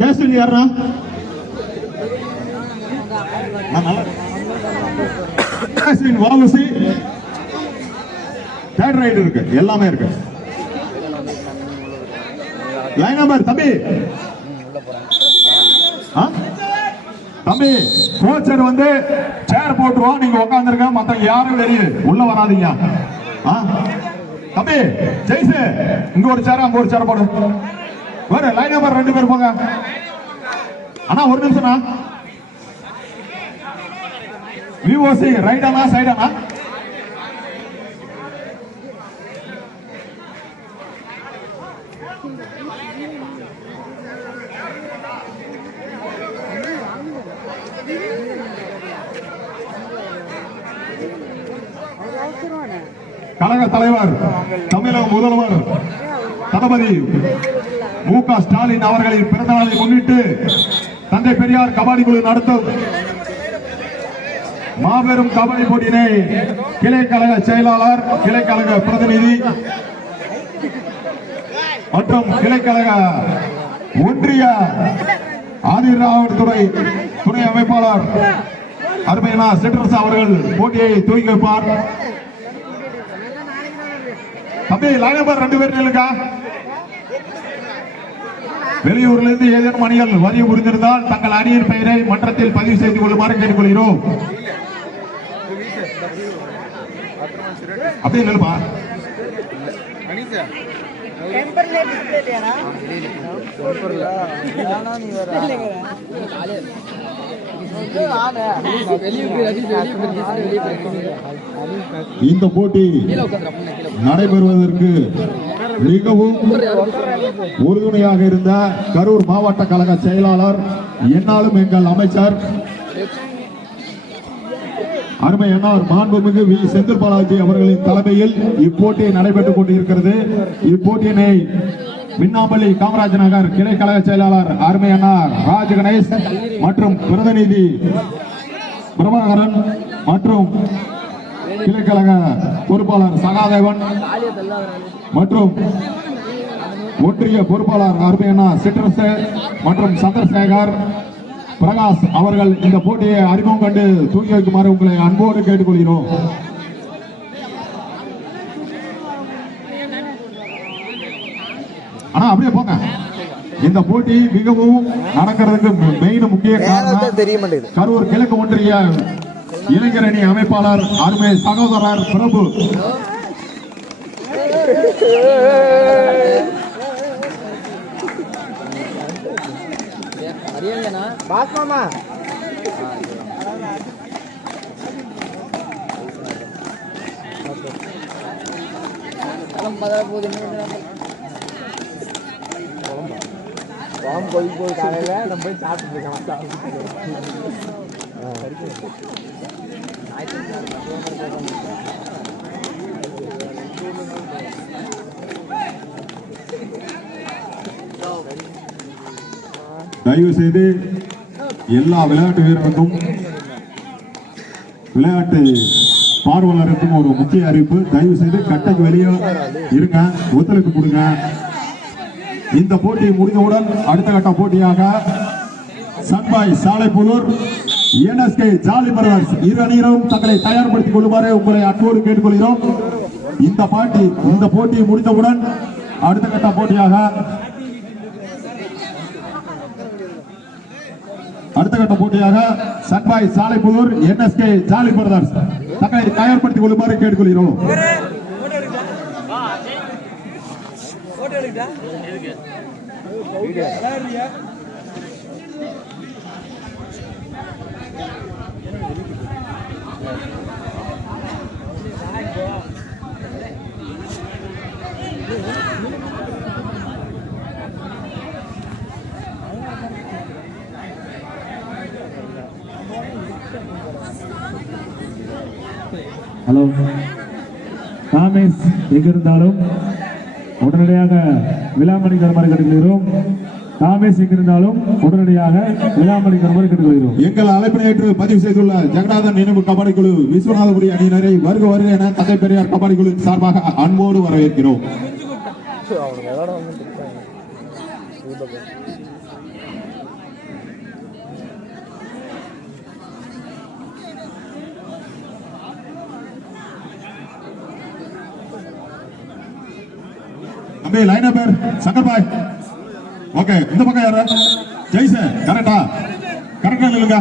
Casting யாரா? VOC third right இருக்கு, எல்லாமே இருக்கு. லைன் நம்பர் தம்பி தம்பி கோச்சர் வந்து சேர் போட்டுருவோம், நீங்க உட்காந்துருக்க, மத்த யாரும் வெளியே உள்ள வராதீங்க. தம்பி ஜெய்ஸ் இங்க ஒரு சேர் அங்க ஒரு சேர் போடு. வேற லைன் நம்பர் 2 பேர் போங்க. அண்ணா ஒரு நிமிஷம்ண்ணா. விஓசி ரைட்டானா சைடானா? கழக தலைவர் தமிழக முதல்வர் தளபதி மு.க. ஸ்டாலின் அவர்களின் பிறந்த நாளை முன்னிட்டு தந்தை பெரியார் கபடி குழு நடத்தும் மாபெரும் கபடி போட்டியினை கிளை கழக செயலாளர், கிளை கழக பிரதிநிதி மற்றும் கிளை கழக ஒன்றிய ஆதிராவத்துறை துணை அமைப்பாளர் அருமையான சிட்ரஸ் அவர்கள் போட்டியை துவங்கி வைப்பார். தம்பி லைன் நம்பர் 2 பேர் நில்லுங்க. வெளியூரில் இருந்து ஏதேனும் அணிகள் வரிய புரிந்திருந்தால் தங்கள் அணியின் பெயரை மன்றத்தில் பதிவு செய்து கொள்ளுமாறு கேட்டுக்கொள்கிறோம். அப்படியே நில்லுமா. இந்த போட்டி நடைபெறுவதற்கு மிகவும் உறுதுணையாக இருந்த கரூர் மாவட்ட கழக செயலாளர், என்னாலும் எங்கள் அமைச்சர் அருமை அண்ணார் மாண்புமிகு வி. செந்தில் பாலாஜி அவர்களின் தலைமையில் இப்போட்டி நடைபெற்றுக் கொண்டிருக்கிறது. இப்போட்டியினை மின்னாம்பள்ளி காமராஜ் நகர் கிளை கழக செயலாளர் அருமை அண்ணார் ராஜ் கணேஷ் மற்றும் பிரதிநிதி பிரபாகரன் மற்றும் கிளை கழக பொறுப்பாளர் சகாதேவன் மற்றும் ஒன்றிய பொறுப்பாளர் அருமை அண்ணா சிட்ரஸ் மற்றும் சந்திரசேகர் பிரகாஷ் அவர்கள் இந்த போட்டியை அறிமுகம் கண்டு தூக்கி வைக்குமாறு உங்களை அன்போடு கேட்டுக்கொள்கிறோம். ஆனா அப்படியே போங்க. இந்த போட்டி மிகவும் நடக்கிறதுக்கு மெயின் முக்கிய காரணம் கரூர் கிழக்கு ஒன்றிய இளைஞரணி அமைப்பாளர் அருமை சகோதரர் பிரபு. பாஸ்மாமா போய் காலையில நம்ம போய் சாப்பிட்டு இருக்கலாம். தயவு செய்து எல்லா விளையாட்டு வீரருக்கும் விளையாட்டு பார்வையாளருக்கும் ஒரு முக்கிய அறிவிப்பு. தயவு செய்து கட்டைக்கு வெளியே இருங்க, ஒத்துழைப்பு கொடுங்க. இந்த போட்டி முடிந்தவுடன் அடுத்த கட்ட போட்டியாக சன்பாய் சாலைப்புதூர் NSK ஜாலி பிரதர்ஸ் இரு அணியினரும் தங்களை தயார்படுத்திக் கொள்ளுமாறு உங்களை அன்போடு கேட்டுக்கொள்கிறோம். இந்த போட்டி முடிந்தவுடன் அடுத்த கட்ட போட்டியாக சன்பாய் சாலைப்புதூர் NSK ஜாலி பிரதர்ஸ் தங்களை தயார்படுத்திக் கொள்ளுமாறு கேட்டுக்கொள்கிறோம். ஹலோ, காமேஷ் எங்க இருந்தாலும் உடனடியாக விழாமணி கருமாறு கேட்டுக்கொள்கிறோம். நாமே சிக்கிருந்தாலும் உடனடியாக விழாமணி கருமாறு கேட்டுக்கொள்கிறோம். எங்கள் அழைப்பினை ஏற்று பதிவு செய்துள்ள ஜெகநாதன் நினைவு கபடி குழு விஸ்வநாதபுரி அணியினரை வருக வருக என தந்தை பெரியார் கபடி குழு சார்பாக அன்போடு வரவேற்கிறோம். தம்பி லைன் பேர் சங்கர் பாய். ஓகே, இந்த பக்கம் யாரு? ஜெய்ச கரெக்டா? கரெக்டா இல்லைங்க?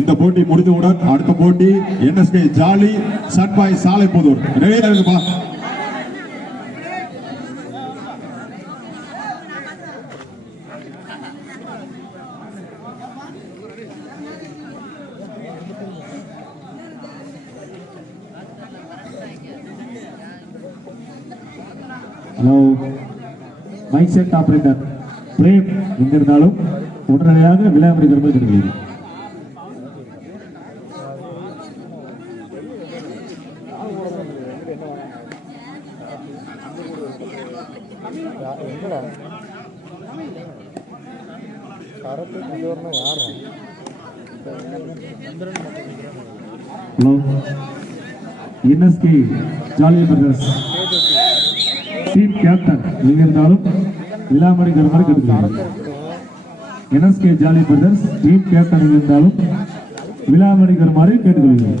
இந்த போட்டி முடிந்தவுடன் அடுத்த போட்டி NSK ஜாலி சட்பாய் சாலைப்புதூர். ரெடியா இருக்குப்பா? Hello, mike set operator Prem எங்கிருந்தாலும் உடனடியாக விளையாடி கருமாறு கேட்டுக்கொள்கிறோம். Hello, NSK jolly brothers team captain எங்கிருந்தாலும் விழாமணி கருமாறு கேட்டுக்கொள்கிறோம். NSK jolly brothers team captain எங்கிருந்தாலும் விழாமணி கருமாறு கேட்டுக்கொள்கிறோம்.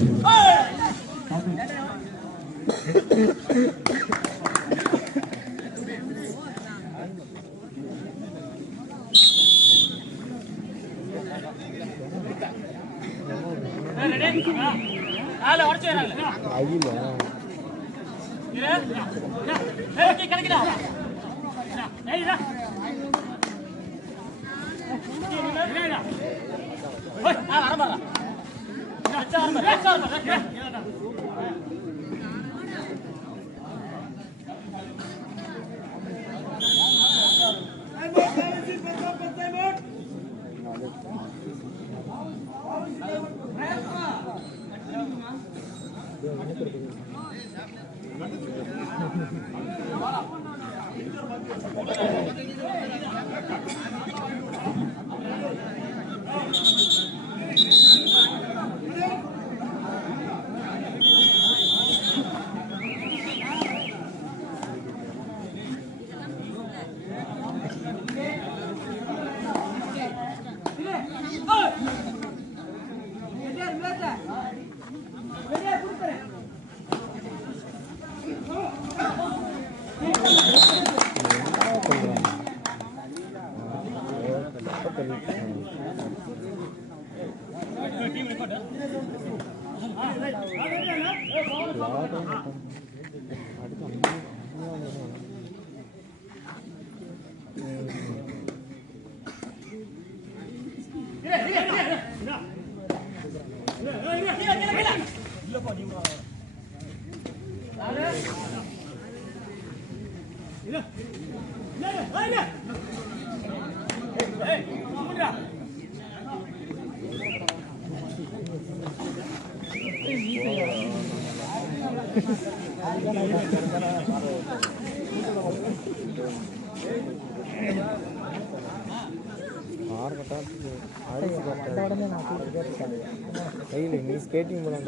ஸ்கேட்டிங் போலாம்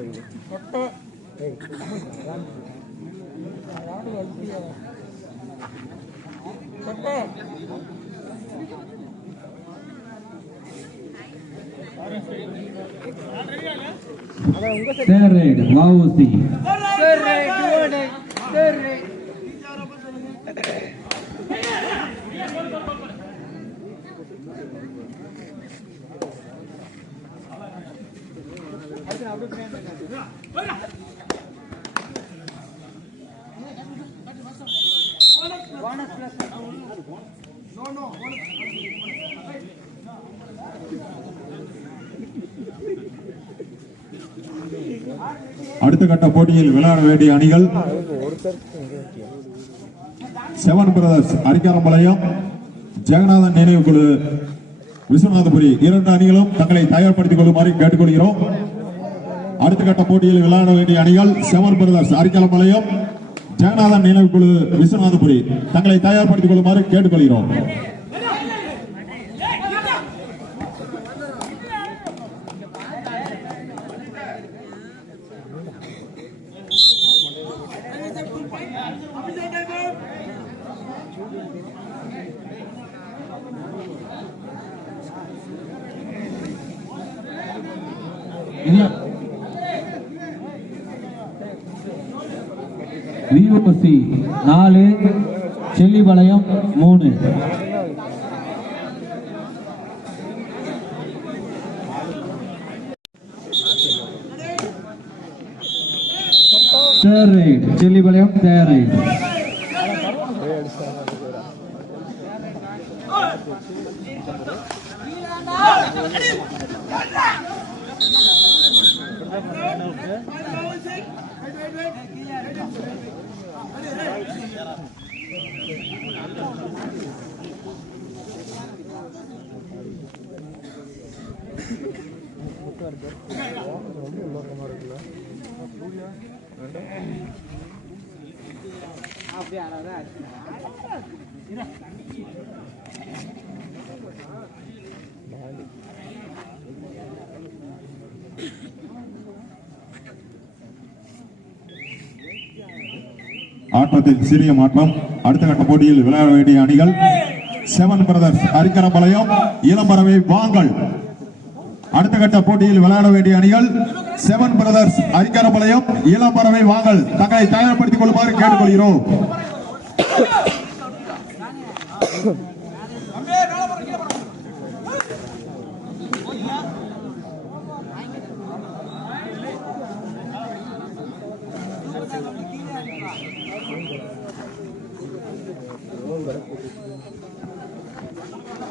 அடுத்த கட்ட போட்டியில் விளையாட வேண்டிய அணிகள் செவன் பிரதர்ஸ் அரிக்காரம்பாளையம் ஜெகநாதன் நினைவு குழு விஸ்வநாதபுரி இரண்டு அணிகளும் தங்களை தயார்படுத்திக் கொள்ளுமாறு கேட்டுக்கொள்கிறோம். அடுத்த கட்ட போட்டியில் விளையாட வேண்டிய அணிகள் செவன் பிரதர்ஸ் அரிக்காரம்பாளையம் ஜெகநாதன் நினைவு குழு விஸ்வநாதபுரி தங்களை தயார்படுத்திக் கொள்ளுமாறு கேட்டுக்கொள்கிறோம். VOC 4 Chellipalayam 3. Third raid Chellipalayam third raid. ஆட்டத்தில் சிறிய மாற்றம். அடுத்த கட்ட போட்டியில் விளையாட வேண்டிய அணிகள் செவன் பிரதர்ஸ் அரிக்கரம்பாளையம் இளம்பறவை வாங்கல். அடுத்த கட்ட போட்டியில் விளையாட வேண்டிய அணிகள் செவன் பிரதர்ஸ் அரிக்கரம்பாளையம் இளம்பறவை வாங்கல் தங்களை தயார்படுத்திக் கொள்ளுமாறு கேட்டுக்கொள்கிறோம்.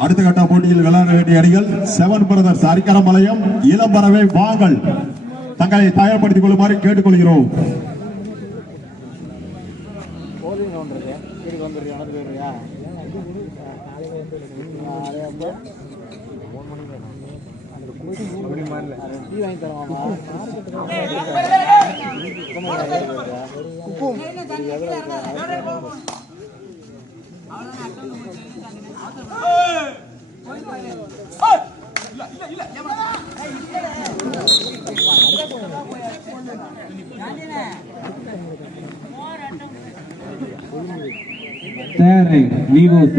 அடுத்த கட்ட போட்டியில் விளையாட வேண்டிய அணிகள் செவன் பிரதர்ஸ் அரிக்கரம்பாளையம் இளம்பறவை வாங்கல் தங்களை தயார்படுத்திக் கொள்ளுமாறு கேட்டுக்கொள்கிறோம். Third raid VOC.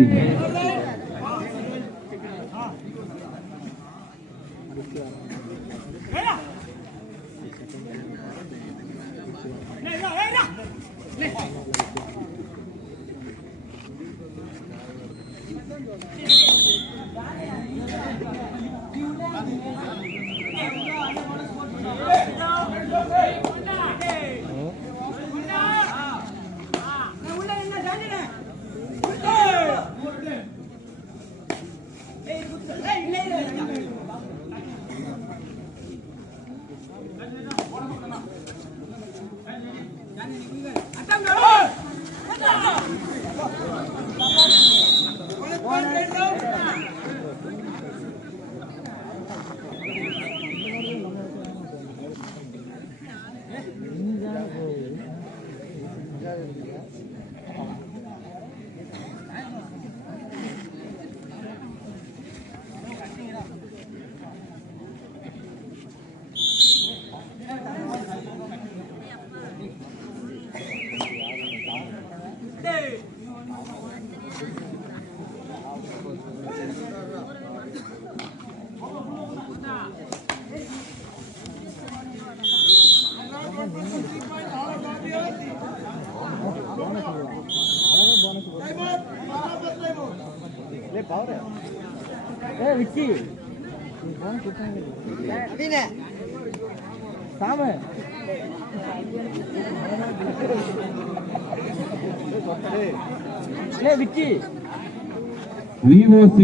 VOC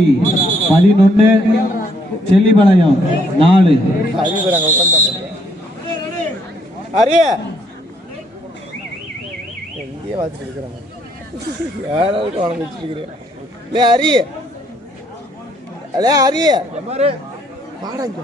11 Chellipalayam 4. அரிய எங்கே வாசிட்டு இருக்கிறாங்க. யாராவது குழம்பு வச்சிருக்கிறேன் லே அரி அலே அரி பாடாங்க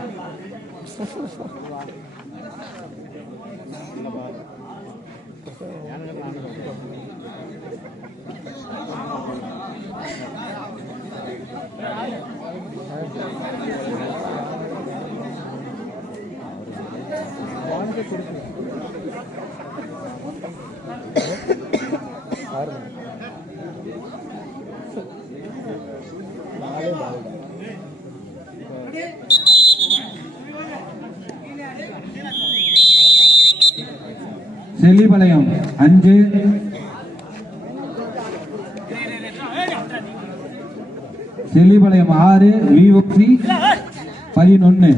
Chellipalayam 5 Chellipalayam 6 VOC 11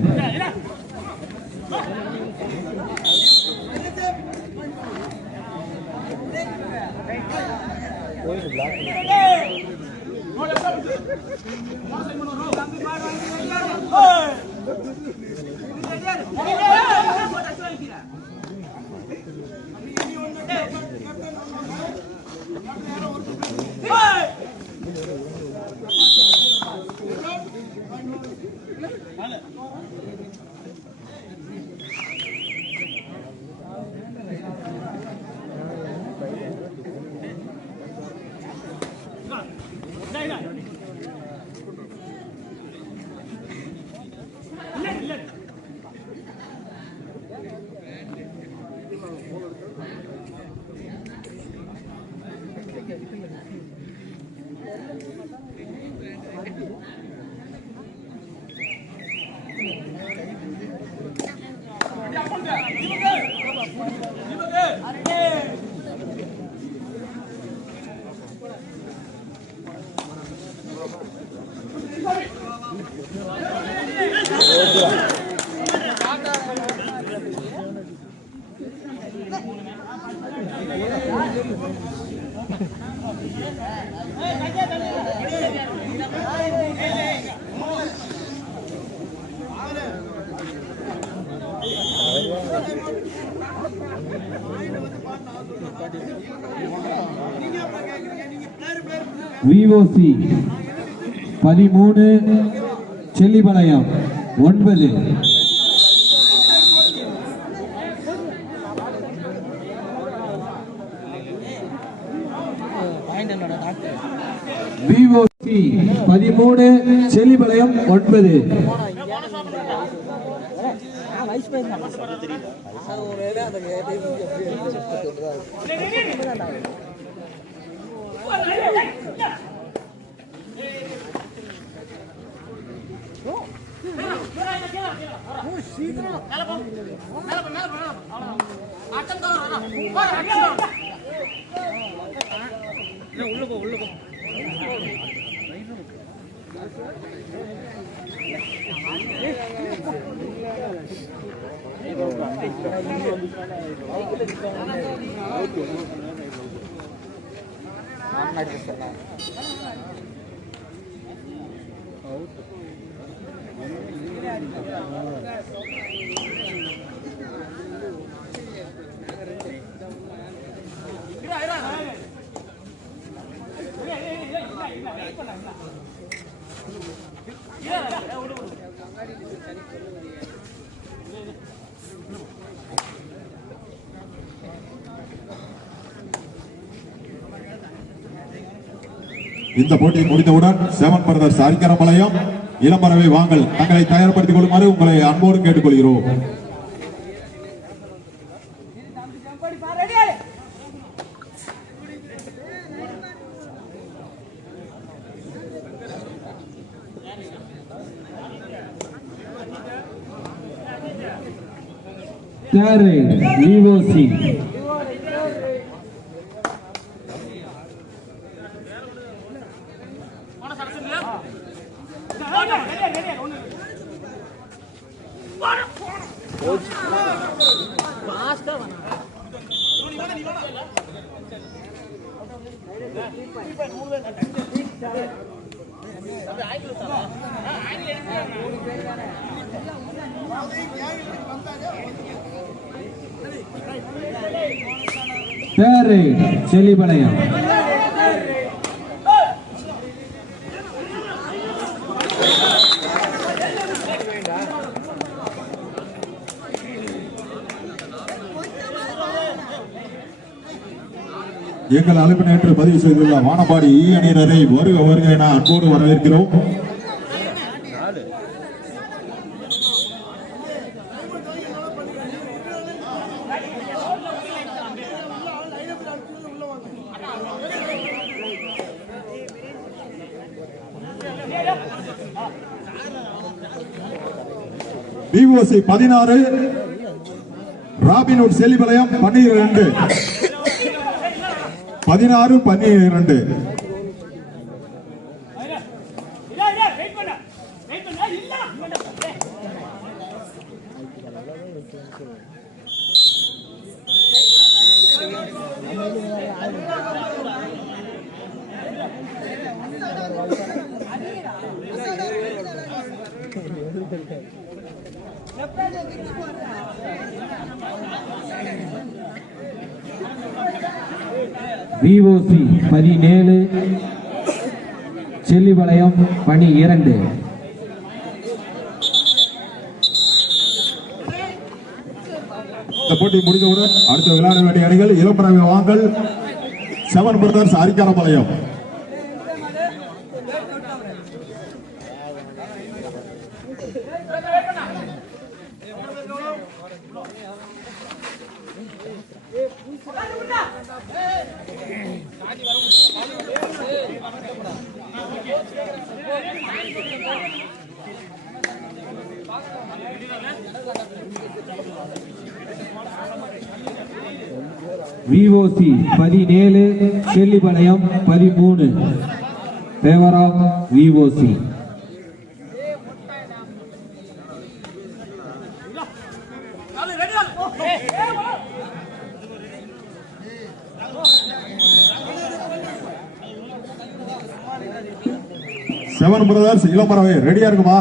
VOC 13 Chellipalayam 9 VOC 13 Chellipalayam 9 இந்த போட்டி முடிந்தவுடன் செவன் பிரதர்ஸ் அரிக்கரம்பாளையம் இளம்பறவை வாங்கல் தங்களை தயார்படுத்திக் கொள்ளுமாறு உங்களை அன்போடு கேட்டுக்கொள்கிறோம். VOC செல்லிபாளையம் எங்கள் அழைப்பினை ஏற்று பதிவு செய்துள்ள வானம்பாடி அணியினரை வருக வருக என அன்போடு வரவேற்கிறோம். VOC 16, Robinwood Chellipalayam 12, 16-12. VOC 17, Chellipalayam 12. இந்த போட்டி முடிந்தவுடன் அடுத்த விளையாட வேண்டிய அணிகள் Ilamparavai Vangal, Seven Brothers Arikkarapalayam. VOC 17, Chellipalayam 13. Favour of VOC. Seven Brothers Ilamparavai ரெடியா இருக்குமா?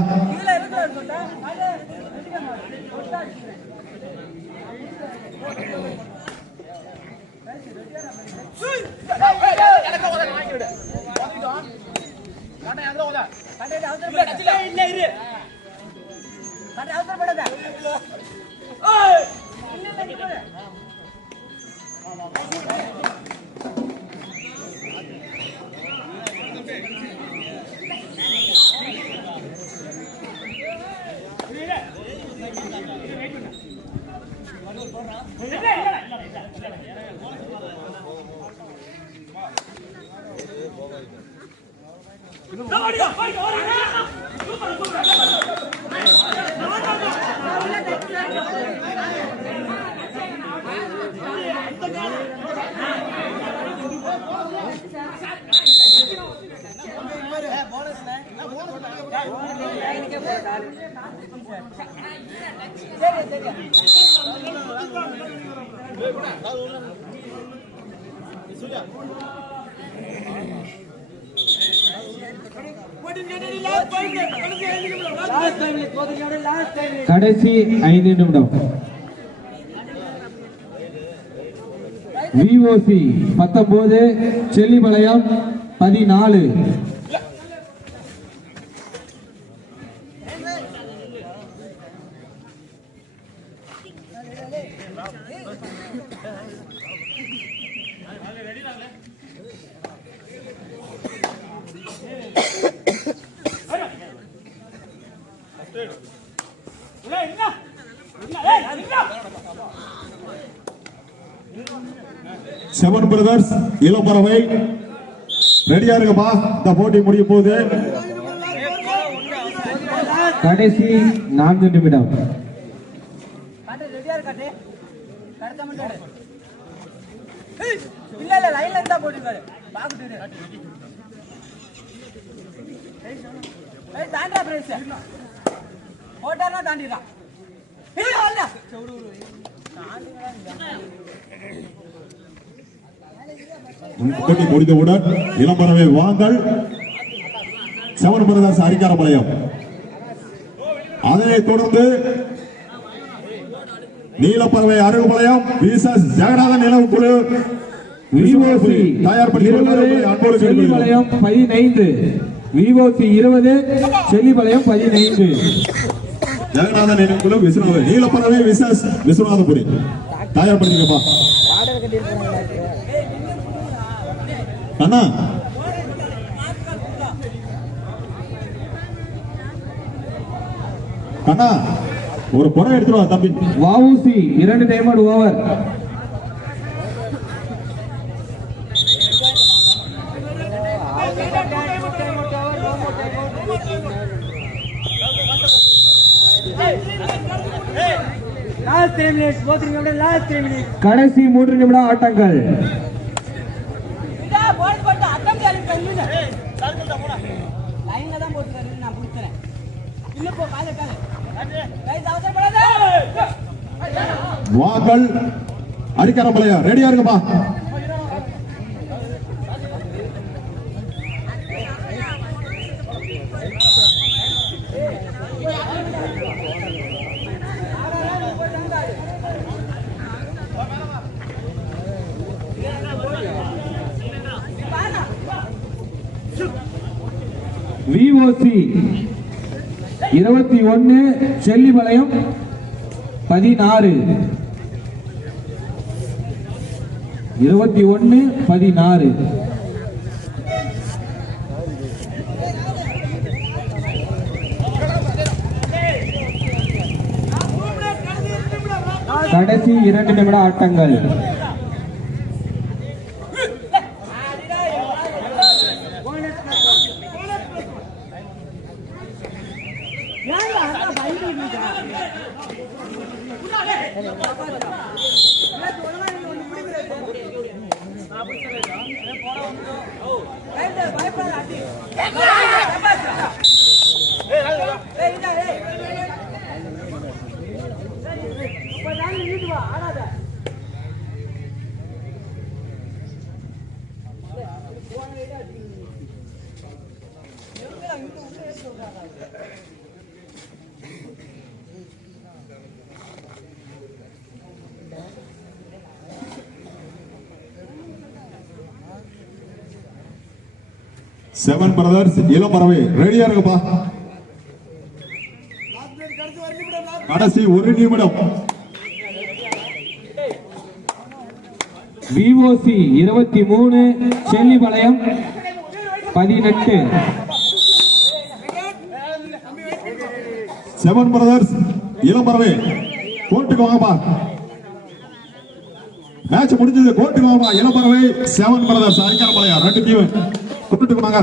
கடைசி 5 நிமிடம். VOC 19, Chellipalayam 14. Seven Brothers Ilamparavai ரெடியா இருக்குமா? இந்த போட்டி முடியும் போது கடைசி 4 நிமிடம். போட்டி முடிந்தவுடன் இளம்பரவை வாங்கல், செவன் பிரதர்ஸ் அரிக்காரபாளையம். அதனைத் தொடர்ந்து நீலப்பறவை அருகுபாளையம் விசஸ் ஜெகநாதன் நிலவு குழு VOC தயார்படுத்தி செல்லிபாளையம் 15, விஓசி 20 செல்லிபாளையம் 15. ஜெகநாதன் நினைவுக்குழு விஸ்வநாதன் நீலப்பறவை விசஸ் விஸ்வநாதபுரி தயார்படுத்திக்கப்பா அண்ணா. அண்ணா ஒரு புறம் எடுத்துருவா தம்பி. VOC 2 diamond over. கடைசி 3 நிமிட ஆட்டங்கள். வாக்கள் அடிக்கரம்பளையா ரெடியா இருக்குப்பா. விஓசி 21 செல்லிபாளையம் 16. 21 16. கடைசி 2 நிமிட ஆட்டங்கள். செவன் பிரதர்ஸ் இளம்பறவை ரெடியா இருக்குப்பா. கடைசி 1 நிமிடம். விஓசி 23 செல்லிபாளையம் 18. செவன் பிரதர்ஸ் இளம்பறவை கோர்ட்டுக்கு வாங்கப்பா. மேட்ச் முடிஞ்சது கோர்ட்டுக்கு வாங்கப்பா. இளம்பறவை செவன் பிரதர்ஸ் அடிக்கரம்பளையா 2 டீம் கோர்ட்டுக்கு வாங்க.